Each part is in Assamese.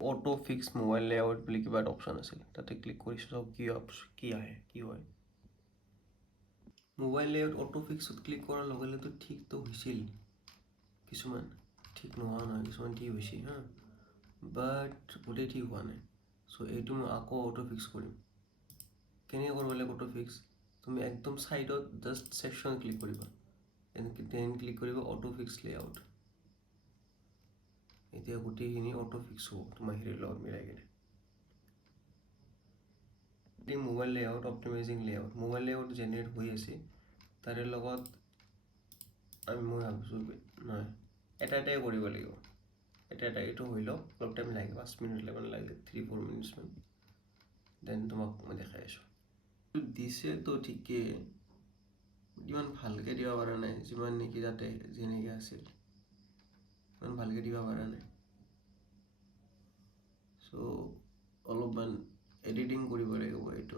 অটো ফিক্স মোবাইল লেআউট বুলি কিবা এটা অপশ্যন আছিল, তাতে ক্লিক কৰিছোঁ। চাওক কি আহে, কি হয়। মোবাইল লেআউট অটো ফিক্সত ক্লিক কৰাৰ লগে লগেতো ঠিকতো হৈছিল, কিছুমান ঠিক নোহোৱা নহয়, কিছুমান ঠিক হৈছিল হা, বাট গোটেই ঠিক হোৱা নাই। চ' এইটো মই আকৌ অটো ফিক্স কৰিম। কেনেকৈ কৰিব লাগিব অটো ফিক্স? তুমি একদম ছাইডত জাষ্ট ছেকশ্যন ক্লিক কৰিবা, দেন ক্লিক কৰিবা অটো ফিক্স লেআউট। এতিয়া গোটেইখিনি অটো ফিক্স হ'ব তোমাৰ হেৰিৰ লগত মিলাই কিনে। Mobile layout optimising layout, mobile layout generate হৈ আছে, তাৰে লগত মই ভাবিছোঁ নহয়, এটাই কৰিব লাগিব। এটা এইটো হৈ লওক, অলপ টাইম লাগে, 5 মিনিট লাগে, 3-4 মিনিটছমান, দেন তোমাক মই দেখাই আছোঁ। দিছেতো ঠিকেই, ইমান ভালকৈ দিব পৰা নাই, যিমান নেকি তাতে যেনেকৈ আছিল ইমান ভালকৈ দিব পৰা নাই। চ' অলপমান এডিটিং কৰিব লাগিব এইটো।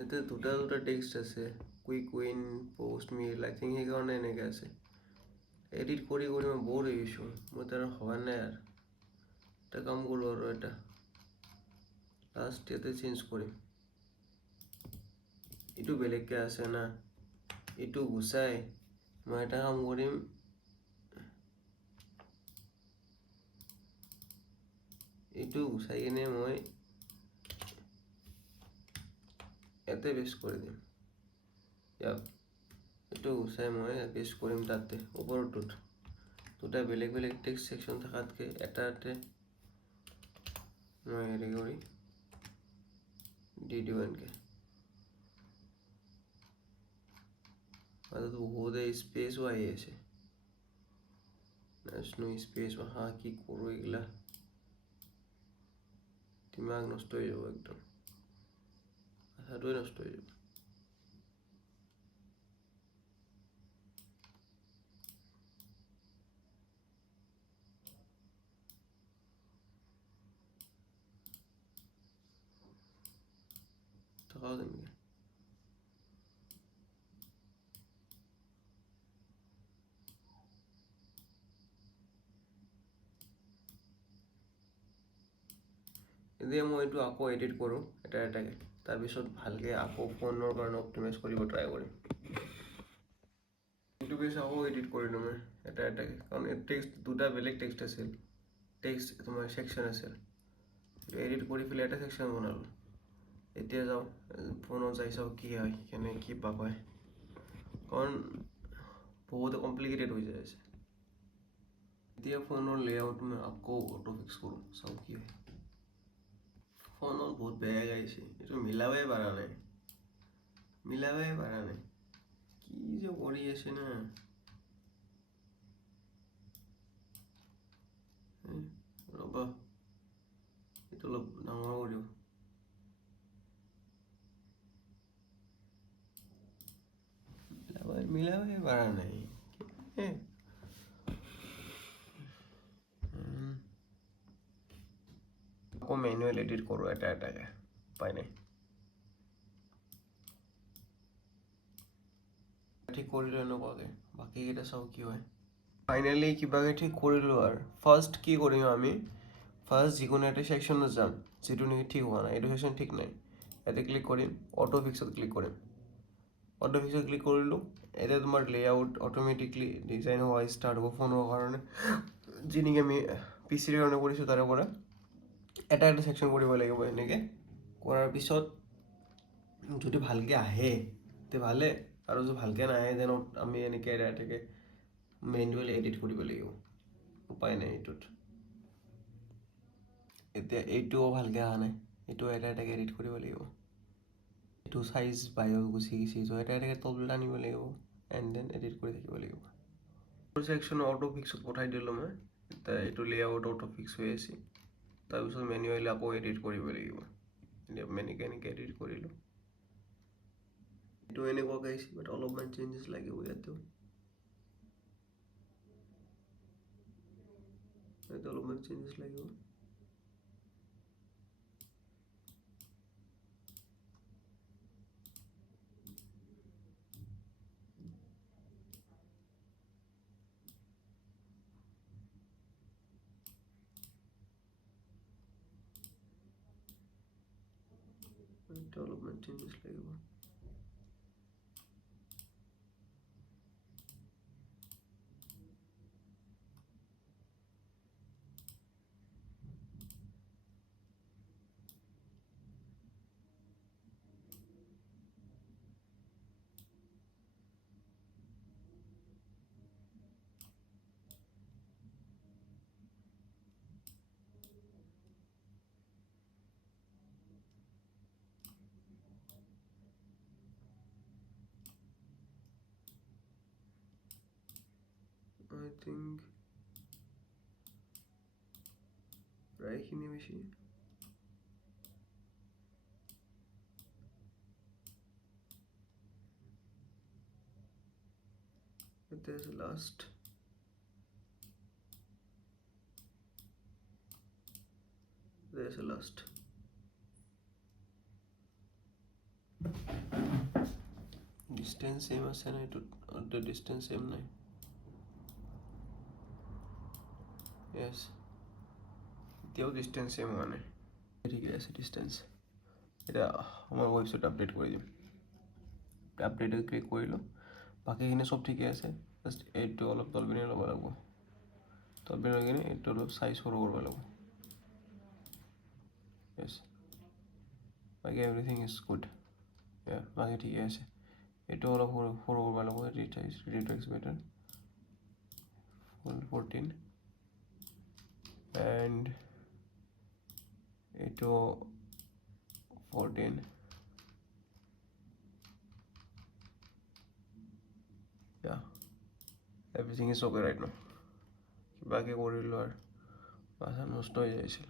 এতিয়া দুটা টেক্সট আছে, কুইক উইন, পোষ্ট মিল, আই থিংক সেইকাৰণে এনেকৈ আছে। এডিট কৰি মই বৰ হৈ গৈছোঁ, মই তাৰ হোৱা নাই। আৰু এটা কাম কৰোঁ, আৰু এটা লাষ্ট ইয়াতে চেঞ্জ কৰিম, এইটো বেলেগকৈ আছে না, এইটো গুচাই মই এটা কাম কৰিম, এইটো গুচাই কিনে মই ইয়াতে পেষ্ট কৰি দিম। এইটো গুচাই মই পেষ্ট কৰিম তাতে ওপৰটোত। দুটা বেলেগ বেলেগ টেক্সট ছেকশ্যন থকাতকৈ এটাতে মই হেৰি কৰি দি দিওঁ এনেকৈ। মাজত বহুতে স্পেচো আহি আছে, স্পেচ কি কৰোঁ, এইগিলা দিমাগ নষ্ট হৈ যাব, একদম মাথাটোৱে নষ্ট হৈ যাব। থকাও তেনেকৈ এতিয়া মই এইটো আকৌ এডিট কৰোঁ এটাকৈ, তাৰপিছত ভালকৈ আকৌ ফোনৰ কাৰণে অপটিমাইজ কৰিব ট্ৰাই কৰিম। এইটো পেজ আকৌ এডিট কৰিলোঁ মই এটাকৈ, কাৰণ এই টেক্সট দুটা বেলেগ টেক্সট আছিল, টেক্সট তোমাৰ ছেকশ্যন আছিল, এডিট কৰি পেলাই এটা ছেকশ্যন বনালোঁ। এতিয়া যাওঁ ফোনত যাই চাওঁ কি হয়, কেনে কি পায়, কাৰণ বহুত কমপ্লিকেটেড হৈ যায় আছে। এতিয়া ফোনৰ লেআউট মই আকৌ অটো ফিক্স কৰোঁ, চাওঁ কি হয়। ফোনত বহুত বেয়া গাইছে, এইটো মিলাবই পৰা নাই, কি যে কৰি আছে না। ৰ'বা, এইটো অলপ ডাঙৰ কৰিম। মিলাবই পৰা নাই, আকৌ মেনুৱেল এডিট কৰোঁ এটাকৈ, উপায় নাই। ঠিক কৰিলোঁ এনেকুৱাকৈ, বাকীকেইটা চাওঁ কি হয়। ফাইনেলি কিবাকৈ ঠিক কৰিলোঁ। আৰু ফাৰ্ষ্ট কি কৰিম আমি, ফাৰ্ষ্ট যিকোনো এটা ছেকশ্যনত যাম যিটো নেকি ঠিক হোৱা নাই, এইটো ছেকশ্যন ঠিক নাই, ইয়াতে ক্লিক কৰিম, অটো ফিক্সত ক্লিক কৰিম। অটো ফিক্সত ক্লিক কৰিলোঁ, এতিয়া তোমাৰ লেআউট অট'মেটিকলি ডিজাইন হোৱা ষ্টাৰ্ট হ'ব ফোনৰ কাৰণে, যি নেকি আমি PCৰ কাৰণে কৰিছোঁ তাৰে পৰা এটা ছেকশ্যন কৰিব লাগিব। এনেকৈ কৰাৰ পিছত যদি ভালকৈ আহে তে ভালে, আৰু যদি ভালকৈ নাহে দেন আমি এনেকৈ এটাকৈ মেনুৱেলি এডিট কৰিব লাগিব, উপায় নাই এইটোত। এতিয়া এইটোও ভালকৈ অহা নাই, এইটো এটাকৈ এডিট কৰিব লাগিব, এইটো চাইজ বাহিৰত গুচি গৈছে, চ' এটাকৈ তললৈ আনিব লাগিব, এণ্ড দেন এডিট কৰি থাকিব লাগিব। ছেকশ্যন অটো ফিক্সত পঠাই দিলোঁ মই, এতিয়া এইটো লেআউট অটো ফিক্স হৈ আছে, তাৰপিছত মেনুৱেলি আকৌ এডিট কৰিব লাগিব। এতিয়া এনেকৈ এডিট কৰিলোঁ, এইটো এনেকুৱাকৈ আহিছে, বাট অলপমান চেঞ্জেছ লাগিব ইয়াতেও, অলপমান চেঞ্জেছ লাগিব। চেঞ্জেছ লাগিব। I think প্ৰায়খিনি বেছি। There's a last. There's a last. Distance same আছে না, এইটো the distance same নাই। Yes, এতিয়াও ডিষ্টেঞ্চ চেম হোৱা নাই, ঠিকে আছে ডিষ্টেঞ্চ। এতিয়া আমাৰ ৱেবছাইট আপডেট কৰি দিম, আপডেট ক্লিক কৰিলোঁ, বাকীখিনি চব ঠিকে আছে। জাষ্ট এইটো অলপ তলপিনে ল'ব লাগিব, তলপিনে লৈ কিনে এইটো অলপ চাইজ সৰু কৰিব লাগিব। য়েছ, বাকী এভৰিথিং ইজ গুড। বাকী ঠিকে আছে। এইটো অলপ সৰু কৰিব লাগিব, ৰিটাইজ বেটাৰ 14 and এইটো 14। Yeah, everything is okay right now। কিবাকে কৰিলোঁ আৰু মাথা নষ্ট হৈ যাইছিল।